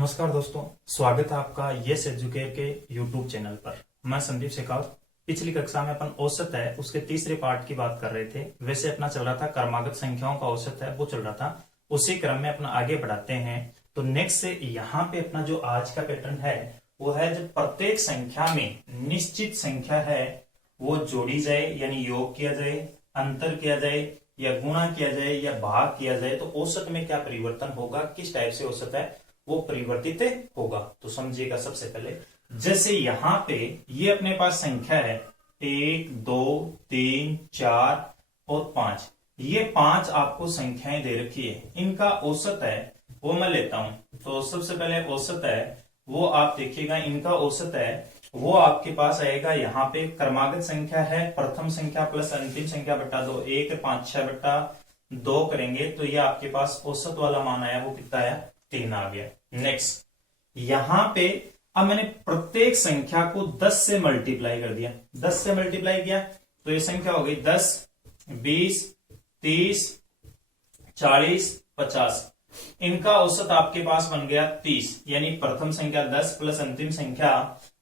नमस्कार दोस्तों, स्वागत है आपका यस एजुकेयर के यूट्यूब चैनल पर। मैं संदीप शेखावत। पिछली कक्षा में अपन औसत है उसके तीसरे पार्ट की बात कर रहे थे। वैसे अपना चल रहा था क्रमागत संख्याओं का औसत है वो चल रहा था, उसी क्रम में अपना आगे बढ़ाते हैं। तो नेक्स्ट से यहाँ पे अपना जो आज का पैटर्न है वो है जब प्रत्येक संख्या में निश्चित संख्या है वो जोड़ी जाए, यानी योग किया जाए, अंतर किया जाए या गुणा किया जाए या भाग किया जाए, तो औसत में क्या परिवर्तन होगा, किस टाइप से औसत है वो परिवर्तित होगा। तो समझिएगा, सबसे पहले जैसे यहां पे ये अपने पास संख्या है 1 2 3 4 और 5। ये 5 आपको संख्याएं दे रखी है, इनका औसत है वो मैं लेता हूं। तो सबसे पहले औसत है वो आप देखिएगा, इनका औसत है वो आपके पास आएगा। यहाँ पे क्रमागत संख्या है प्रथम संख्या प्लस अंतिम संख्या बटा 2, 1 5 6 बटा 2 करेंगे तो ये आपके पास औसत वाला मान आया वो कितना आया, 3 आ गया। नेक्स्ट यहां पे अब मैंने प्रत्येक संख्या को 10 से मल्टीप्लाई कर दिया, 10 से मल्टीप्लाई किया तो ये संख्या हो गई 10 20 30 40 50। इनका औसत आपके पास बन गया 30, यानी प्रथम संख्या 10 प्लस अंतिम संख्या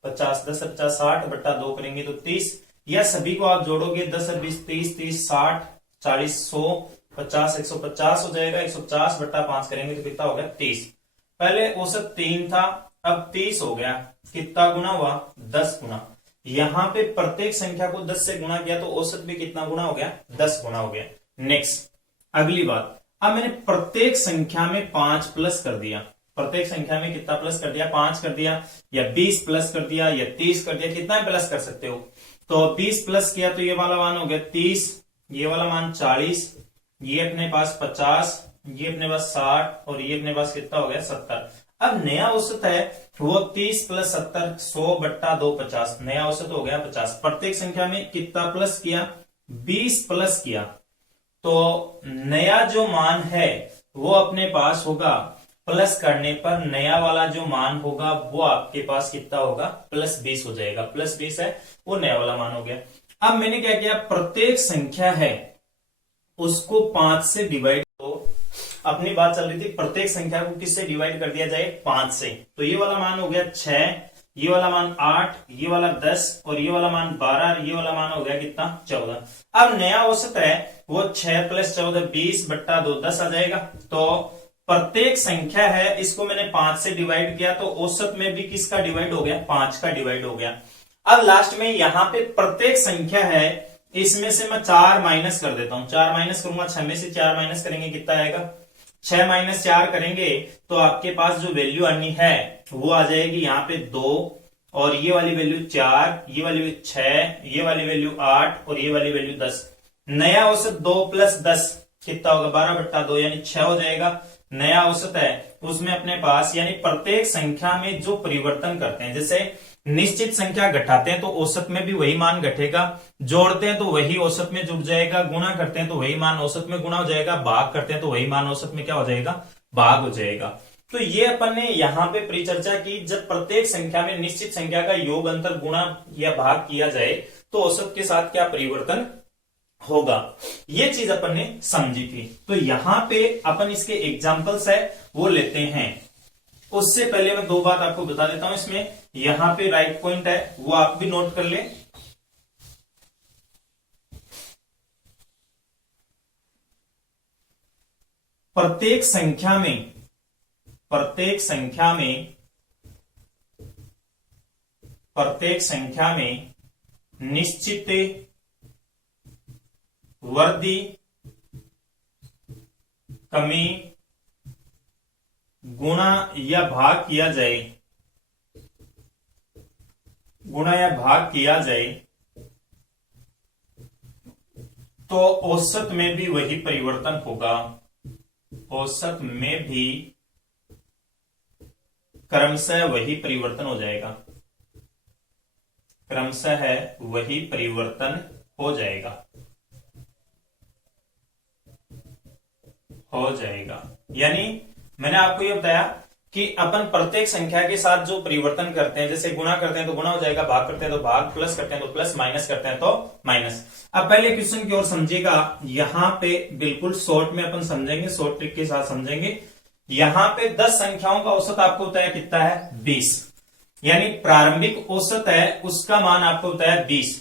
50, 10 50 60 बटा 2 करेंगे तो 30। या सभी को आप जोड़ोगे 10 20 30 30 60 40 100 50 150 हो जाएगा। 150 बटा 5 करेंगे तो कितना हो गया 30। पहले औसत 3 था, अब 30 हो गया। कितना गुना हुआ, 10 गुना। यहां पे प्रत्येक संख्या को 10 से गुणा किया तो औसत भी कितना गुना हो गया, 10 गुना हो गया। नेक्स्ट अगली बात, अब मैंने प्रत्येक संख्या में 5 प्लस कर दिया। प्रत्येक संख्या में कितना प्लस कर दिया, 5 कर दिया या 20 प्लस कर दिया या 30 कर दिया, कितना प्लस कर सकते हो। तो 20 प्लस किया तो ये वाला मान हो गया 30, ये वाला मान 40, ये अपने पास 50, ये अपने पास 60 और ये अपने पास कितना हो गया 70। अब नया औसत है वो 30 प्लस 70 100 बट्टा 2 50, नया औसत हो गया 50। प्रत्येक संख्या में कितना प्लस किया, 20 प्लस किया तो नया जो मान है वो अपने पास होगा, प्लस करने पर नया वाला जो मान होगा वो आपके पास कितना होगा, प्लस 20 हो जाएगा। प्लस 20 है वो नया वाला मान हो गया। अब मैंने क्या किया, प्रत्येक संख्या है उसको 5 से डिवाइड, अपनी बात चल रही थी प्रत्येक संख्या को किससे डिवाइड कर दिया जाए, 5 से। तो ये वाला मान हो गया 6, ये वाला मान 8, ये वाला 10 और ये वाला मान 12, ये वाला मान हो गया कितना 14। अब नया औसत है वो 6 प्लस 14 20 बट्टा 2 10 आ जाएगा। तो प्रत्येक संख्या है इसको मैंने 5 से डिवाइड किया तो औसत में भी किसका डिवाइड हो गया, 5 का डिवाइड हो गया। अब लास्ट में यहां पे प्रत्येक संख्या है इसमें से मैं 4 माइनस कर देता हूं, 4 माइनस करूंगा, 6 में से 4 माइनस करेंगे कितना आएगा, 6 माइनस 4 करेंगे तो आपके पास जो वैल्यू आनी है वो आ जाएगी यहाँ पे 2 और ये वाली वैल्यू 4, ये वाली वैल्यू 6, ये वाली वैल्यू 8 और ये वाली वैल्यू 10। नया औसत 2 प्लस 10 कितना होगा, 12 बट्टा 2 यानी 6 हो जाएगा। नया औसत है उसमें अपने पास, यानी प्रत्येक संख्या में जो परिवर्तन करते हैं, जैसे निश्चित संख्या घटाते हैं तो औसत में भी वही मान घटेगा, जोड़ते हैं तो वही औसत में जुड़ जाएगा, गुणा करते हैं तो वही मान औसत में गुणा हो जाएगा, भाग करते हैं तो वही मान औसत में क्या हो जाएगा, भाग हो जाएगा। तो ये अपन ने यहाँ पे परिचर्चा की, जब प्रत्येक संख्या में निश्चित संख्या का योग अंतर गुणा या भाग किया जाए तो औसत के साथ क्या परिवर्तन होगा, ये चीज अपन ने समझी थी। तो यहां पे अपन इसके एग्जाम्पल्स है वो लेते हैं। उससे पहले मैं 2 बात आपको बता देता हूं इसमें, यहां पे राइट पॉइंट है वो आप भी नोट कर ले। प्रत्येक संख्या में निश्चित वृद्धि कमी गुणा या भाग किया जाए तो औसत में भी वही परिवर्तन होगा, औसत में भी क्रमशः वही परिवर्तन हो जाएगा, क्रमशः वही परिवर्तन हो जाएगा। यानी मैंने आपको यह बताया कि अपन प्रत्येक संख्या के साथ जो परिवर्तन करते हैं, जैसे गुणा करते हैं तो गुणा हो जाएगा, भाग करते हैं तो भाग, प्लस करते हैं तो प्लस, माइनस करते हैं तो माइनस। अब पहले क्वेश्चन की ओर समझिएगा, यहां पे बिल्कुल शॉर्ट में अपन समझेंगे, शॉर्ट ट्रिक के साथ समझेंगे। यहां पे 10 संख्याओं का औसत आपको होता है कितना है 20, यानी प्रारंभिक औसत है उसका मान आपको होता है 20।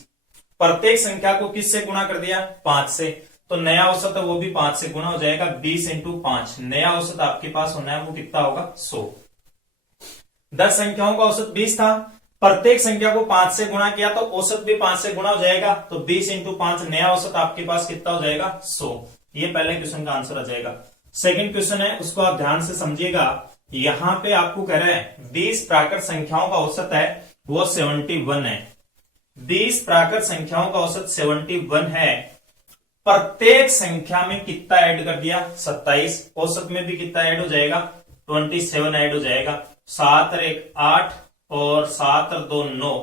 प्रत्येक संख्या को किससे गुणा कर दिया 5 से, तो नया औसत है वो भी 5 से गुणा हो जाएगा, 20 इंटू 5, नया औसत आपके पास होना है वो कितना होगा 100। 10 संख्याओं का औसत 20 था, प्रत्येक संख्या को 5 से गुणा किया तो औसत भी 5 से गुणा हो जाएगा, तो 20 इंटू 5 नया औसत आपके पास कितना हो जाएगा 100। ये पहले क्वेश्चन का आंसर आ जाएगा। सेकंड क्वेश्चन है उसको आप ध्यान से समझिएगा। यहां पे आपको कह रहे हैं 20 प्राकृत संख्याओं का औसत है वो 71 है। 20 प्राकृत संख्याओं का औसत 71 है, प्रत्येक संख्या में कितना ऐड कर दिया 27, औसत में भी कितना ऐड हो जाएगा 27 ऐड हो जाएगा, 7 और 1 8 और 7 और 2 9,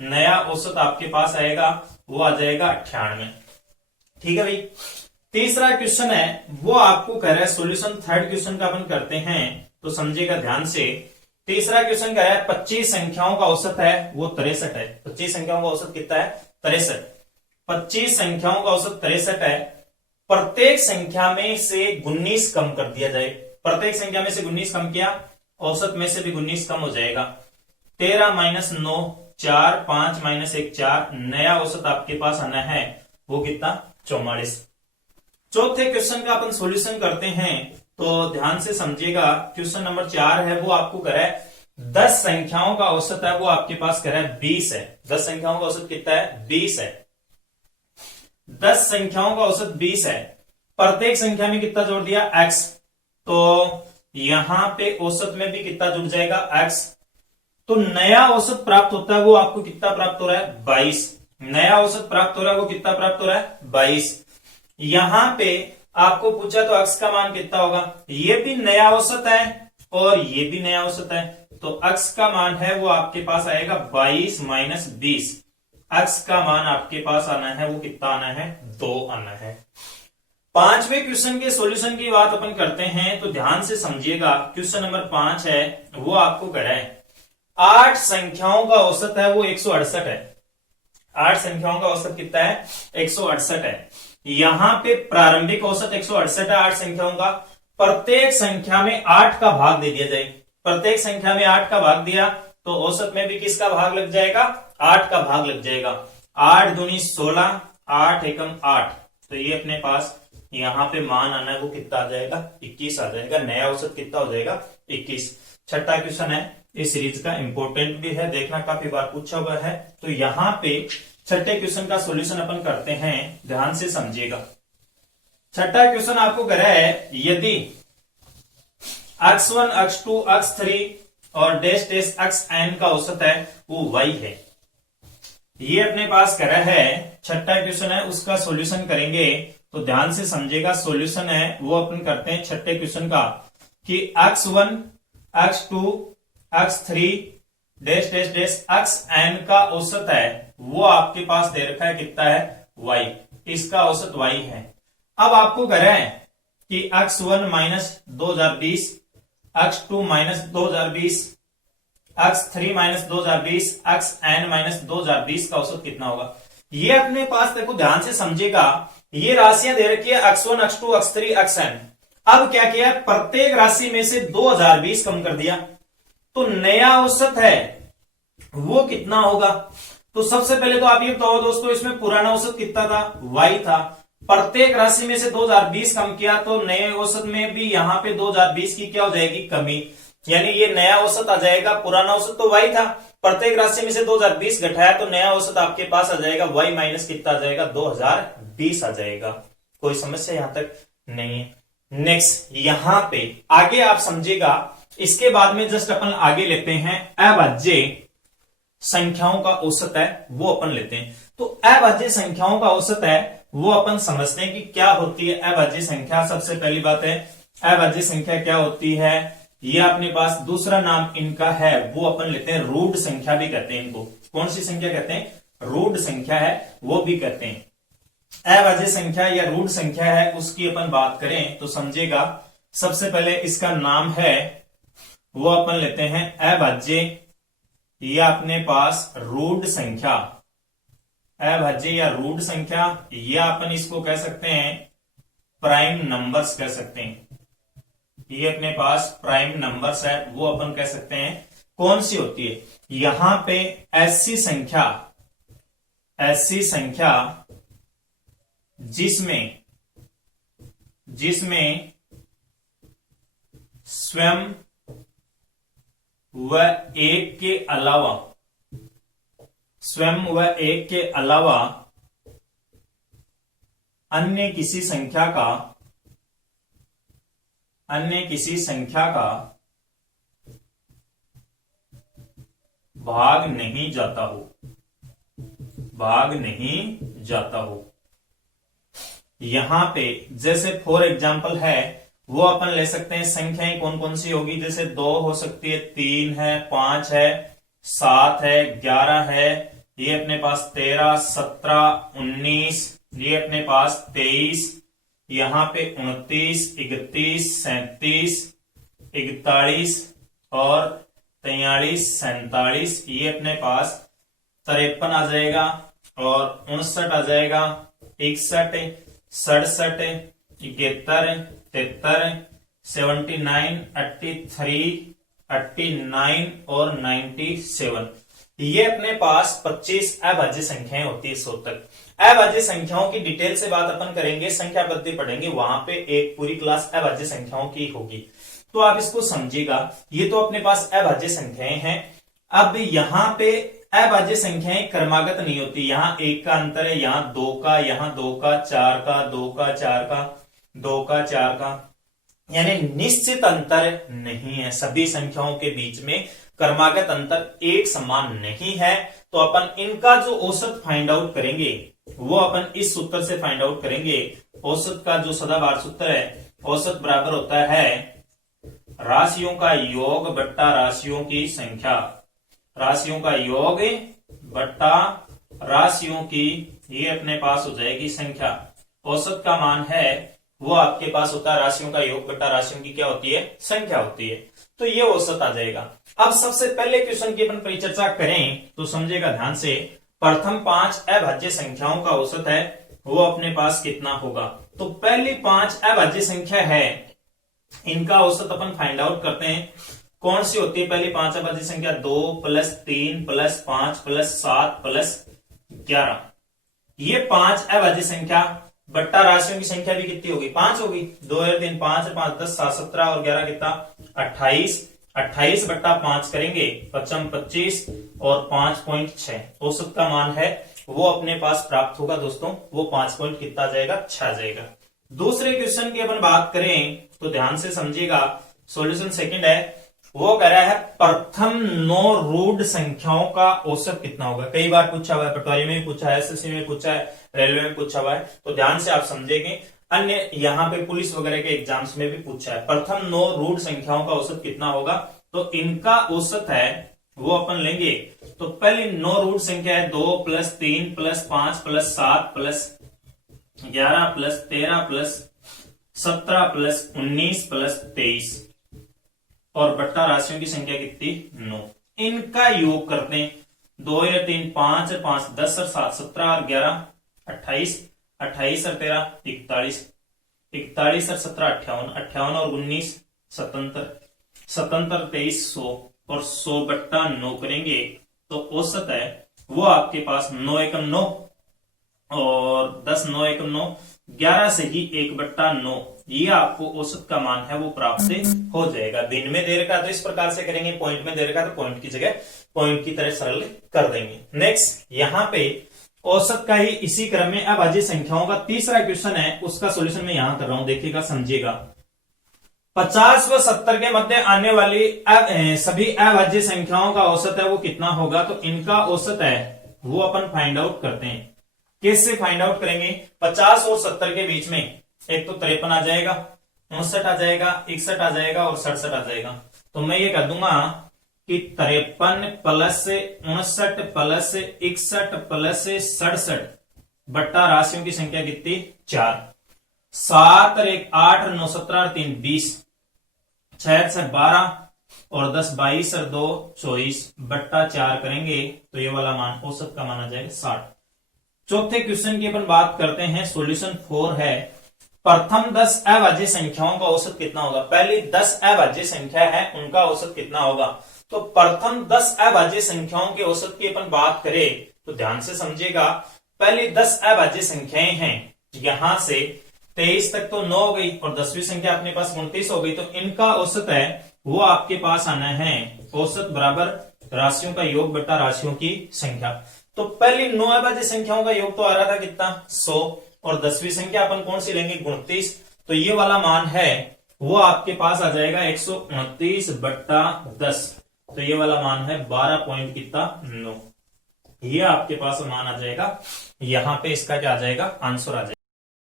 नया औसत आपके पास आएगा वो आ जाएगा 98। ठीक है भाई। तीसरा क्वेश्चन है वो आपको कह रहा है सॉल्यूशन, थर्ड क्वेश्चन का अपन करते हैं तो समझिएगा ध्यान से। तीसरा क्वेश्चन कह रहा है 25 संख्याओं का औसत है वो 63 है। 25 संख्याओं का औसत कितना है 63, 25 संख्याओं का औसत 63 है, प्रत्येक संख्या में से 19 कम कर दिया जाए, प्रत्येक संख्या में से 19 कम किया, औसत में से भी 19 कम हो जाएगा, 13 माइनस 9 4, 5 माइनस 1 4, नया औसत आपके पास आना है वो कितना 44। चौथे क्वेश्चन का अपन सॉल्यूशन करते हैं तो ध्यान से समझिएगा। क्वेश्चन नंबर 4 है वो आपको कह रहा है 10 संख्याओं का औसत है वो आपके पास कह रहा है 20 है। 10 संख्याओं का औसत कितना है 20 है। 10 संख्याओं का औसत 20 है, प्रत्येक संख्या में कितना जोड़ दिया x, तो यहां पे औसत में भी कितना जुड़ जाएगा x, तो नया औसत प्राप्त होता है वो आपको कितना प्राप्त हो रहा है 22। नया औसत प्राप्त हो रहा है वो कितना प्राप्त हो रहा है 22। यहां पे आपको पूछा तो x का मान कितना होगा, ये भी नया औसत है और ये भी नया औसत है, तो x का मान है वो आपके पास आएगा 22 माइनस 20, x का मान आपके पास आना है वो कितना आना है 2 आना है। पांचवें क्वेश्चन के सॉल्यूशन की बात अपन करते हैं तो ध्यान से समझिएगा। क्वेश्चन नंबर 5 है वो आपको कह रहा है 8 संख्याओं का औसत है वो 168 है। 8 संख्याओं का औसत कितना है 168 है। यहां पे प्रारंभिक औसत 168 है 8 संख्याओं का, प्रत्येक संख्या में 8 का भाग दे दिया जाए, प्रत्येक संख्या में 8 का भाग दिया तो औसत में भी किसका भाग लग जाएगा 8 का भाग लग जाएगा, 8 दूनी 16, 8 एकम 8, तो ये अपने पास यहां पे मान आना है वो कितना आ जाएगा 21 आ जाएगा, नया औसत कितना हो जाएगा 21। छठा क्वेश्चन है इस सीरीज का, इंपॉर्टेंट भी है, देखना काफी बार पूछा हुआ है, तो यहां पे छठे क्वेश्चन का सॉल्यूशन अपन करते हैं, ध्यान से समझिएगा। छठा क्वेश्चन आपको कह रहा है यदि x1 x2 x3 और डैश डैश xn का औसत है वो y है, ये अपने पास कह रहा है। छठा क्वेश्चन है उसका सॉल्यूशन करेंगे तो ध्यान से समझिएगा। सॉल्यूशन है वो अपन करते हैं छठे क्वेश्चन का कि x1 x2 x3 dash dash dash xn का औसत है वो आपके पास दे रखा है कितना है y, इसका औसत y है। अब आपको कह रहे हैं कि x1 minus 2020, x2 minus 2020, x3 minus 2020, xn minus 2020 का औसत कितना होगा। ये अपने पास देखो ध्यान से समझेगा, ये राशियां दे रखी है x1 x2 x3 xn। अब क्या किया प्रत्येक राशि में से 2020 कम कर दिया, तो नया औसत है वो कितना होगा। तो सबसे पहले तो आप ये बताओ दोस्तों इसमें पुराना औसत कितना था y था, प्रत्येक राशि में से 2020 कम किया तो नए औसत में भी यहां पे 2020 की क्या हो जाएगी कमी, यानी ये नया औसत आ जाएगा। पुराना औसत तो y था, प्रत्येक राशि में से 2020 घटाया तो नया औसत आपके पास आ जाएगा y माइनस कितना आ जाएगा 2020 आ जाएगा। कोई समस्या यहां तक नहीं है। नेक्स्ट यहां पे आगे आप समझिएगा, इसके बाद में जस्ट अपन आगे लेते हैं अभाज्य संख्याओं का औसत है वो अपन लेते हैं। तो अभाज्य संख्याओं का औसत है वो अपन समझते हैं कि क्या होती है अभाज्य संख्या। सबसे पहली बात है अभाज्य संख्या क्या होती है, ये अपने पास दूसरा नाम इनका है वो अपन लेते हैं रूट संख्या भी कहते हैं इनको। कौन सी संख्या कहते हैं, रूट संख्या है वो भी कहते हैं। अभाज्य संख्या या रूट संख्या है उसकी अपन बात करें तो समझेगा, सबसे पहले इसका नाम है वो अपन लेते हैं अभाज्य या अपने पास रूट संख्या। अभाज्य या रूट संख्या या अपन इसको कह सकते हैं प्राइम नंबर्स कह सकते हैं। ये अपने पास प्राइम नंबर्स है, वो अपन कह सकते हैं कौन सी होती है। यहां पे ऐसी संख्या जिसमें स्वयं व एक के अलावा अन्य किसी संख्या का भाग नहीं जाता हो। यहां पे जैसे फॉर एग्जाम्पल है, वो अपन ले सकते हैं संख्याएं कौन कौन सी होगी, जैसे 2 हो सकती है, 3 है, 5 है, 7 है, 11 है, ये अपने पास 13, 17, 19, ये अपने पास 23, यहां पे 29, 31, 37, 41 और 43, 47, ये अपने पास 53 आ जाएगा और 59 आ जाएगा, 61, 67, 71, 73, 79, 83, 89 और 97, ये अपने पास 25 अभाज्य संख्याएं होती है 100 तक। अभाज्य संख्याओं की डिटेल से बात अपन करेंगे, संख्या पद्धति पढ़ेंगे, वहां पे एक पूरी क्लास अभाज्य संख्याओं की होगी, तो आप इसको समझिएगा। ये तो अपने पास अभाज्य संख्याएं हैं। अब यहां पे अभाज्य संख्याएं क्रमागत नहीं होती, यहां 1 का अंतर है, यहां 2 का, यहां 2 का, 4 का, 2 का, 4 का, 2 का, 4 का, यानी निश्चित अंतर नहीं है। सभी संख्याओं के बीच में क्रमागत अंतर एक समान नहीं है। तो अपन इनका जो औसत फाइंड आउट करेंगे वो अपन इस सूत्र से फाइंड आउट करेंगे। औसत का जो सदाबहार सूत्र है, औसत बराबर होता है राशियों का योग बट्टा राशियों की संख्या, राशियों का योग बट्टा राशियों की, ये अपने पास हो जाएगी संख्या। औसत का मान है वो आपके पास होता है राशियों का योग बट्टा राशियों की क्या होती है, संख्या होती है, तो ये औसत आ जाएगा। अब सबसे पहले क्वेश्चन की अपन परिचर्चा करें तो समझेगा ध्यान से। प्रथम 5 अभाज्य संख्याओं का औसत है वो अपने पास कितना होगा। तो पहली 5 अभाज्य संख्या है, इनका औसत अपन फाइंड आउट करते हैं। कौन सी होती है पहली 5 अभाज्य संख्या, 2 + 3 + 5 + 7 + 11, ये 5 अभाज्य संख्या बट्टा राशियों की संख्या भी कितनी होगी, 5 होगी। 2 और 3 5, 5 10 7 17 और 11 कितना 28, 28 बट्टा 5 करेंगे 55 25 और 5.6 औसत का मान है वो अपने पास प्राप्त होगा दोस्तों, वो 5 पॉइंट कितना जाएगा, 6 जाएगा। दूसरे क्वेश्चन की अपन बात करें तो ध्यान से समझिएगा। सॉल्यूशन सेकंड है, वो कह रहा है प्रथम 9 रूढ़ संख्याओं का औसत कितना होगा। कई बार पूछा हुआ है, पटवारी में भी पूछा है, एसएससी में पूछा है, रेलवे में पूछा हुआ है, तो ध्यान से आप समझेंगे। अन्य यहाँ पे पुलिस वगैरह के एग्जाम्स में भी पूछा है, प्रथम 9 रूढ़ संख्याओं का औसत कितना होगा। तो इनका औसत है वो अपन लेंगे। तो पहली 9 रूढ़ संख्या है 2 + 3 + 5 + 7 + 11 + 13 + 17 + 19 + 23 और बट्टा राशियों की संख्या कितनी 9। इनका योग करते हैं, 2 या 3 5 5 10 और 7 17 और 11 28, 28 और 13 41, 41 और 17 58, 58 और 19 77, 77 23 100 और 100 बट्टा 9 करेंगे तो औसत है वो आपके पास 9 एकम 9 और 10 9 एकम 9, 11 से ही 1 बट्टा 9, ये आपको औसत का मान है वो प्राप्त हो जाएगा। दिन में दे रखा तो इस प्रकार से करेंगे, पॉइंट में दे रखा तो पॉइंट की जगह पॉइंट की तरह सरल कर देंगे। नेक्स्ट यहाँ पे औसत का ही इसी क्रम में अभाज्य संख्याओं का तीसरा क्वेश्चन है, उसका सॉल्यूशन मैं यहां कर रहा हूं, देखिएगा समझिएगा। 50 व 70 के मध्य आने वाली सभी अभाज्य संख्याओं का औसत है वो कितना होगा। तो इनका औसत है वो अपन फाइंड आउट करते हैं। कैसे फाइंड आउट करेंगे, 50 और 70 के बीच में एक तो 53 आ जाएगा, 59 आ जाएगा, 61 आ जाएगा और 67 आ जाएगा। तो मैं ये कर दूंगा कि 53 + 59 + 61 + 67 बट्टा राशियों की संख्या कितनी 4, 7 और 1 8 9 17 और 3 20, 6 से 12 और 10 22 और 2 24 बट्टा 4 करेंगे तो ये वाला मान औसत का मान आ जाएगा 60। चौथे क्वेश्चन की अपन बात करते हैं, सॉल्यूशन 4 है। प्रथम 10 अभाज्य संख्याओं का औसत कितना होगा, पहली 10 अभाज्य संख्या है उनका औसत कितना होगा। तो प्रथम 10 अभाज्य संख्याओं के औसत की अपन बात करें तो ध्यान से समझिएगा, पहली 10 अभाज्य संख्याएं हैं, यहां से 23 तक तो 9 हो गई और 10वीं संख्या अपने पास 29 हो गई, तो इनका औसत है वो आपके पास आना है औसत बराबर राशियों का योग बटा राशियों की संख्या। तो पहली 9 अभाज्य संख्याओं का योग तो आ रहा था कितना 100 और 10वीं संख्या अपन कौन सी लेंगे 29, तो ये वाला मान है वो आपके पास आ जाएगा 129 बट्टा 10, तो ये वाला मान है 12 पॉइंट कितना 9, ये आपके पास मान आ जाएगा। यहां पे इसका क्या आ जाएगा आंसर आ जाएगा।